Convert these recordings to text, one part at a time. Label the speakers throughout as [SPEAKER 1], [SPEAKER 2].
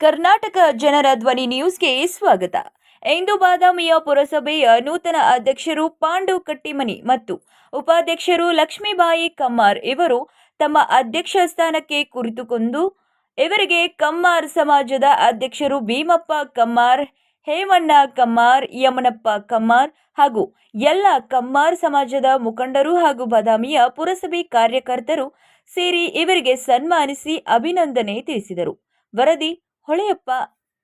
[SPEAKER 1] ಕರ್ನಾಟಕ ಜನರ ಧ್ವನಿ ನ್ಯೂಸ್ಗೆ ಸ್ವಾಗತ. ಇಂದು ಬಾದಾಮಿಯ ಪುರಸಭೆಯ ನೂತನ ಅಧ್ಯಕ್ಷರು ಪಾಂಡು ಕಟ್ಟಿಮನಿ ಮತ್ತು ಉಪಾಧ್ಯಕ್ಷರು ಲಕ್ಷ್ಮೀಬಾಯಿ ಕಮ್ಮಾರ್ ಇವರು ತಮ್ಮ ಅಧ್ಯಕ್ಷ ಸ್ಥಾನಕ್ಕೆ ಕುರಿತುಕೊಂಡು ಇವರಿಗೆ ಕಮ್ಮಾರ್ ಸಮಾಜದ ಅಧ್ಯಕ್ಷರು ಭೀಮಪ್ಪ ಕಮ್ಮಾರ್ ಹೇಮಣ್ಣ ಕಮ್ಮಾರ್ ಯಮನಪ್ಪ ಕಮ್ಮಾರ್ ಹಾಗೂ ಎಲ್ಲ ಕಮ್ಮಾರ್ ಸಮಾಜದ ಮುಖಂಡರು ಹಾಗೂ ಬಾದಾಮಿಯ ಪುರಸಭೆ ಕಾರ್ಯಕರ್ತರು ಸೇರಿ ಇವರಿಗೆ ಸನ್ಮಾನಿಸಿ ಅಭಿನಂದನೆ ತಿಳಿಸಿದರು ವರದಿ ಹೊಳೆಯಪ್ಪ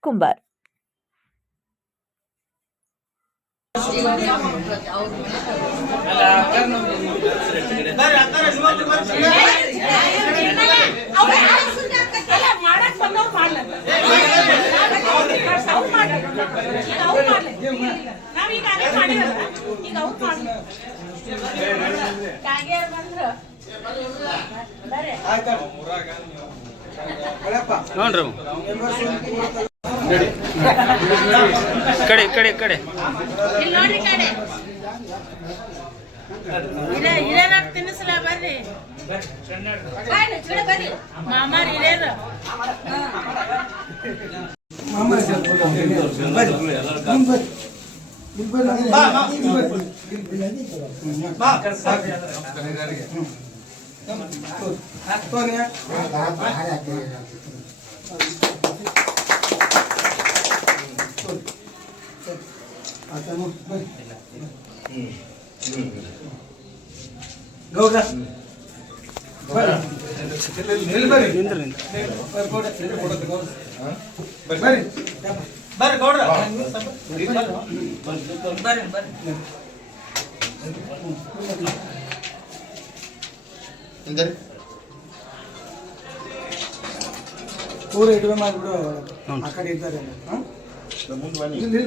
[SPEAKER 1] ಕುಂಬಾರ್
[SPEAKER 2] ನಾವೀಗ ಅದೇ ಮಾಡಿರಲ್ಲ.
[SPEAKER 3] ಈಗ ಅವ್ರು ಮಾಡ್ಲಿ.
[SPEAKER 2] ಕಾಗೇರ್ ಬಂದ್ರು. ಬರ್ರಿ.
[SPEAKER 4] ನೋಡ್ರಿ. ಕಡೆ ಕಡೆ ಕಡೆ.
[SPEAKER 3] ಇಲ್ಲಿ
[SPEAKER 2] ನೋಡ್ರಿ ಕಡೆ. ತಿನ್ನಿಸ್ಲ ಬರ್ರಿ ಮಾಮಾರಿ ಹಿರಿಯರು
[SPEAKER 3] ಬರ್ರಿ बिल्कुल लगे बा बा बा तो नहीं है। आता मु गौरा ಬರ್ರಿ ಬರ್ರಿ ಬರ್ರಿ
[SPEAKER 5] ಗೌಡ್ರ ಬರ್ರಿ ಬರ್ರಿ
[SPEAKER 3] ಪೂರ ಇಡುವೆ ಮಾಡಿಬಿಡು ಆ ಕಡೆ ಇದ್ದಾರೆ ಹಾ? ಇಲ್ಲಿ,